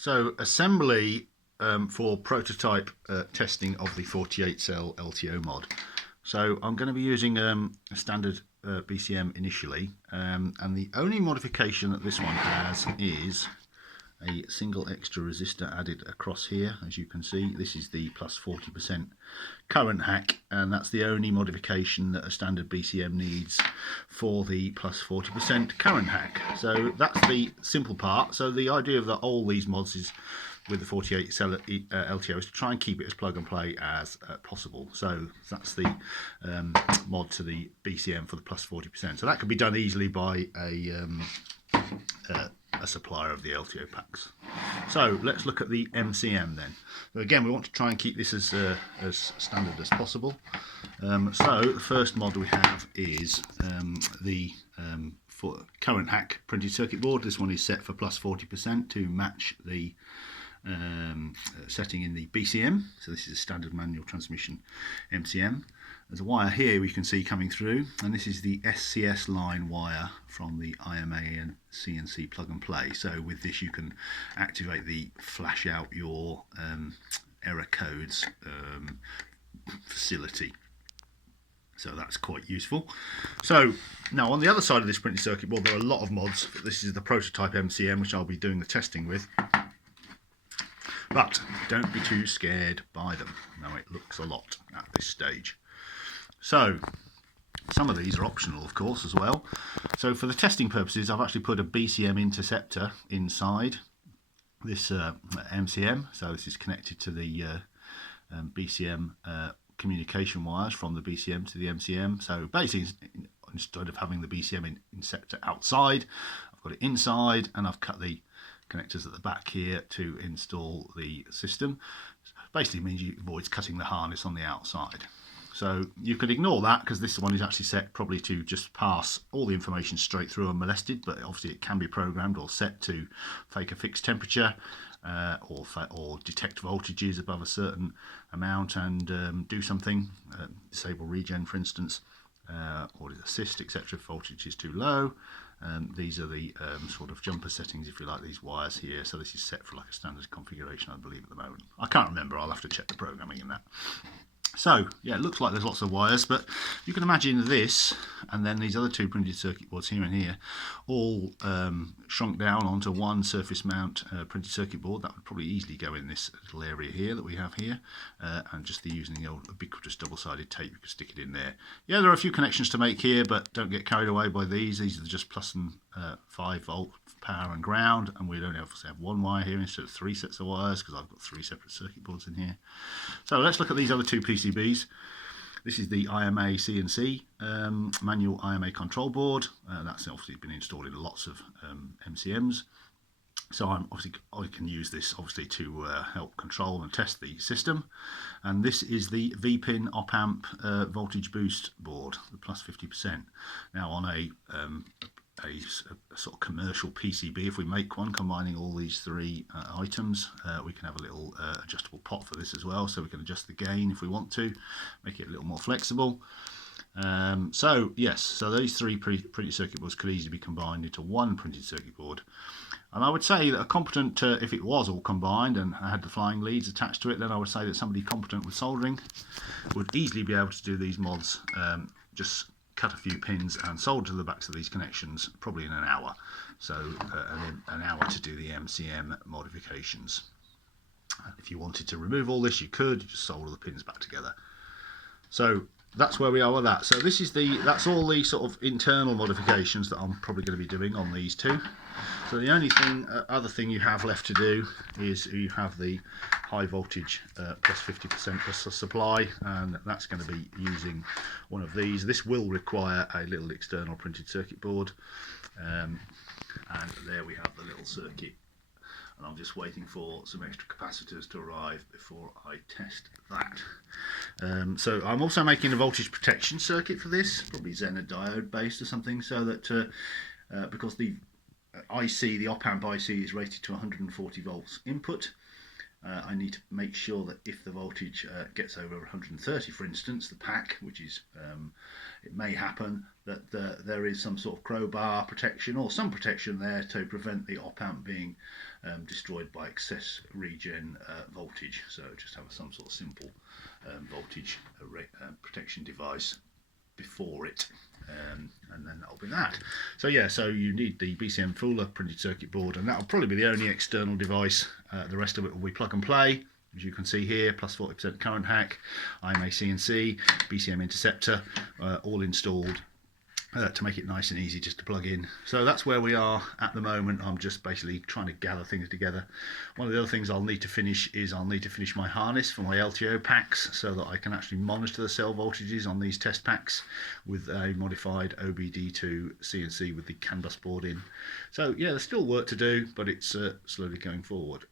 So assembly for prototype testing of the 48 cell LTO mod. So I'm going to be using a standard BCM initially, and the only modification that this one has is a single extra resistor added across here. As you can see, this is the plus 40% current hack, and that's the only modification that a standard BCM needs for the plus 40% current hack. So that's the simple part. So the idea of all these mods is with the 48 cell LTO is to try and keep it as plug and play as possible. So that's the mod to the BCM for the plus 40%. So that can be done easily by a supplier of the LTO packs. So let's look at the MCM then. So again, we want to try and keep this as standard as possible. So the first mod we have is the for current hack printed circuit board. This one is set for plus 40% to match the setting in the BCM. So this is a standard manual transmission MCM. There's a wire here we can see coming through, and this is the SCS line wire from the IMA and CNC plug and play. So with this you can activate the flash out your error codes facility. So that's quite useful. So now on the other side of this printed circuit board there are a lot of mods. This is the prototype MCM which I'll be doing the testing with. But don't be too scared by them. Now it looks a lot at this stage. So some of these are optional of course as well. So for the testing purposes I've actually put a BCM interceptor inside this MCM. So this is connected to the BCM communication wires from the BCM to the MCM. So basically instead of having the BCM interceptor outside, I've got it inside, and I've cut the connectors at the back here to install the system. Basically means it avoids cutting the harness on the outside. So you could ignore that because this one is actually set probably to just pass all the information straight through unmolested, but obviously it can be programmed or set to fake a fixed temperature or detect voltages above a certain amount and do something, disable regen for instance, or assist etc if voltage is too low. These are the sort of jumper settings, if you like, these wires here. So this is set for like a standard configuration, I believe, at the moment. I can't remember, I'll have to check the programming in that. So yeah, it looks like there's lots of wires, but you can imagine this and then these other two printed circuit boards here and here all shrunk down onto one surface mount printed circuit board. That would probably easily go in this little area here that we have here, and just using the old ubiquitous double-sided tape, you could stick it in there. Yeah, there are a few connections to make here, but don't get carried away by these. These are just plus and 5 volt power and ground, and we'd only obviously have one wire here instead of 3 sets of wires because I've got 3 separate circuit boards in here. So let's look at these other two PCBs. This is the IMA CNC manual IMA control board. That's obviously been installed in lots of MCMs. So I can use this obviously to help control and test the system. And this is the VPIN op-amp voltage boost board, the plus 50%. Now on a sort of commercial PCB, if we make one combining all these three items, we can have a little adjustable pot for this as well, so we can adjust the gain if we want to, make it a little more flexible. So yes, so these three printed circuit boards could easily be combined into one printed circuit board. And I would say that a competent, if it was all combined and I had the flying leads attached to it, then I would say that somebody competent with soldering would easily be able to do these mods, just cut a few pins and solder to the backs of these connections probably in an hour. So and then an hour to do the MCM modifications. And if you wanted to remove all this, you could just solder the pins back together. So that's where we are with that. So this is that's all the sort of internal modifications that I'm probably going to be doing on these two. So the only other thing you have left to do is you have the high voltage plus 50% plus supply, and that's going to be using one of these. This will require a little external printed circuit board, and there we have the little circuit. And I'm just waiting for some extra capacitors to arrive before I test that. So I'm also making a voltage protection circuit for this, probably Zener diode based or something, so that because the IC, the op-amp IC, is rated to 140 volts input, I need to make sure that if the voltage gets over 130, for instance, the pack, which is it may happen, that there is some sort of crowbar protection or some protection there to prevent the op amp being destroyed by excess regen voltage. So just have some sort of simple voltage protection device before it, and then that'll be that. So yeah, so you need the BCM Fuller printed circuit board, and that'll probably be the only external device. The rest of it will be plug and play, as you can see here, plus 40% current hack, IMA CNC, BCM interceptor, all installed to make it nice and easy just to plug in. So that's where we are at the moment. I'm just basically trying to gather things together. One of the other things I'll need to finish is I'll need to finish my harness for my LTO packs so that I can actually monitor the cell voltages on these test packs with a modified OBD2 CNC with the CAN bus board in. So yeah, there's still work to do, but it's slowly going forward.